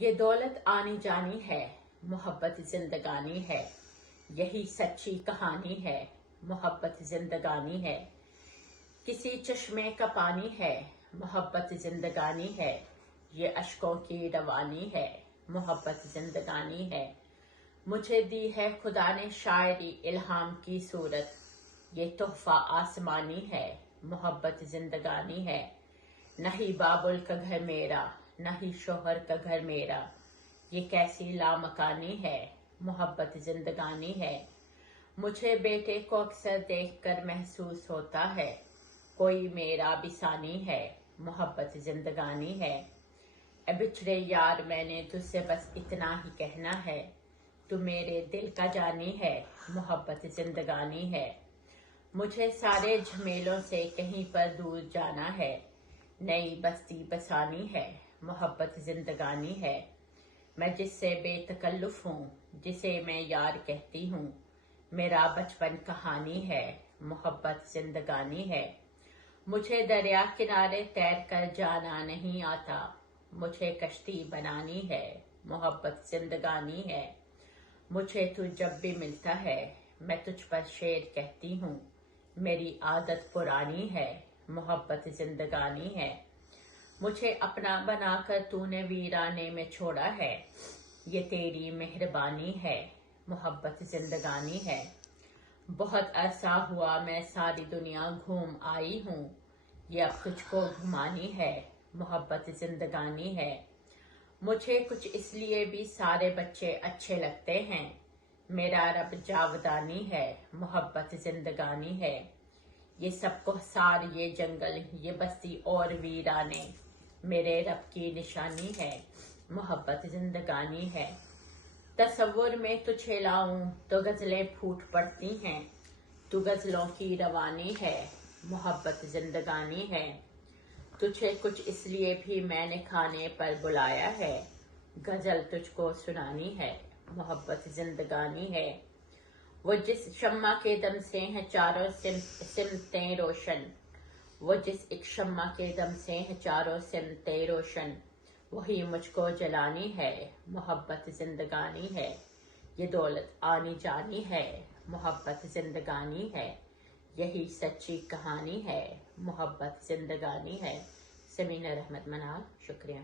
یہ دولت آنی جانی ہے، محبت زندگانی ہے، یہی سچی کہانی ہے، محبت زندگانی ہے۔ کسی چشمے کا پانی ہے، محبت زندگانی ہے، یہ اشکوں کی روانی ہے، محبت زندگانی ہے۔ مجھے دی ہے خدا نے شاعری الہام کی صورت، یہ تحفہ آسمانی ہے، محبت زندگانی ہے۔ نہ ہی بابل کا گھر میرا، نہ ہی شوہر کا گھر میرا، یہ کیسی لامکانی ہے، محبت زندگانی ہے۔ مجھے بیٹے کو اکثر دیکھ کر محسوس ہوتا ہے، کوئی میرا بھی ثانی ہے، محبت زندگانی ہے۔ اے بچھڑے یار میں نے تجھ سے بس اتنا ہی کہنا ہے، تو میرے دل کا جانی ہے، محبت زندگانی ہے۔ مجھے سارے جھمیلوں سے کہیں پر دور جانا ہے، نئی بستی بسانی ہے، محبت زندگانی ہے۔ میں جس سے بے تکلف ہوں، جسے میں یار کہتی ہوں، میرا بچپن کہانی ہے، محبت زندگانی ہے۔ مجھے دریا کنارے تیر کر جانا نہیں آتا، مجھے کشتی بنانی ہے، محبت زندگانی ہے۔ مجھے تو جب بھی ملتا ہے، میں تجھ پر شعر کہتی ہوں، میری عادت پرانی ہے، محبت زندگانی ہے۔ مجھے اپنا بنا کر تو نے ویرانے میں چھوڑا ہے، یہ تیری مہربانی ہے، محبت زندگانی ہے۔ بہت عرصہ ہوا میں ساری دنیا گھوم آئی ہوں، یہ اب تجھ کو گھمانی ہے، محبت زندگانی ہے۔ مجھے کچھ اس لیے بھی سارے بچے اچھے لگتے ہیں، میرا رب جاودانی ہے، محبت زندگانی ہے۔ یہ سب کو سار یہ جنگل، یہ بستی اور ویرانے، میرے رب کی نشانی ہے، محبت زندگانی ہے۔ تصور میں تجھے لاؤں تو غزلیں پھوٹ پڑتی ہیں، تو غزلوں کی روانی ہے، محبت زندگانی ہے۔ تجھے کچھ اس لیے بھی میں نے کھانے پر بلایا ہے، غزل تجھ کو سنانی ہے، محبت زندگانی ہے۔ وہ جس شمع کے دم سے ہیں چاروں سمتیں روشن، وہ جس ایک شمع کے دم سے ہیں چاروں سمتیں روشن، وہی مجھ کو جلانی ہے، محبت زندگانی ہے۔ یہ دولت آنی جانی ہے، محبت زندگانی ہے، یہی سچی کہانی ہے، محبت زندگانی ہے۔ سمینہ رحمت منال، شکریہ۔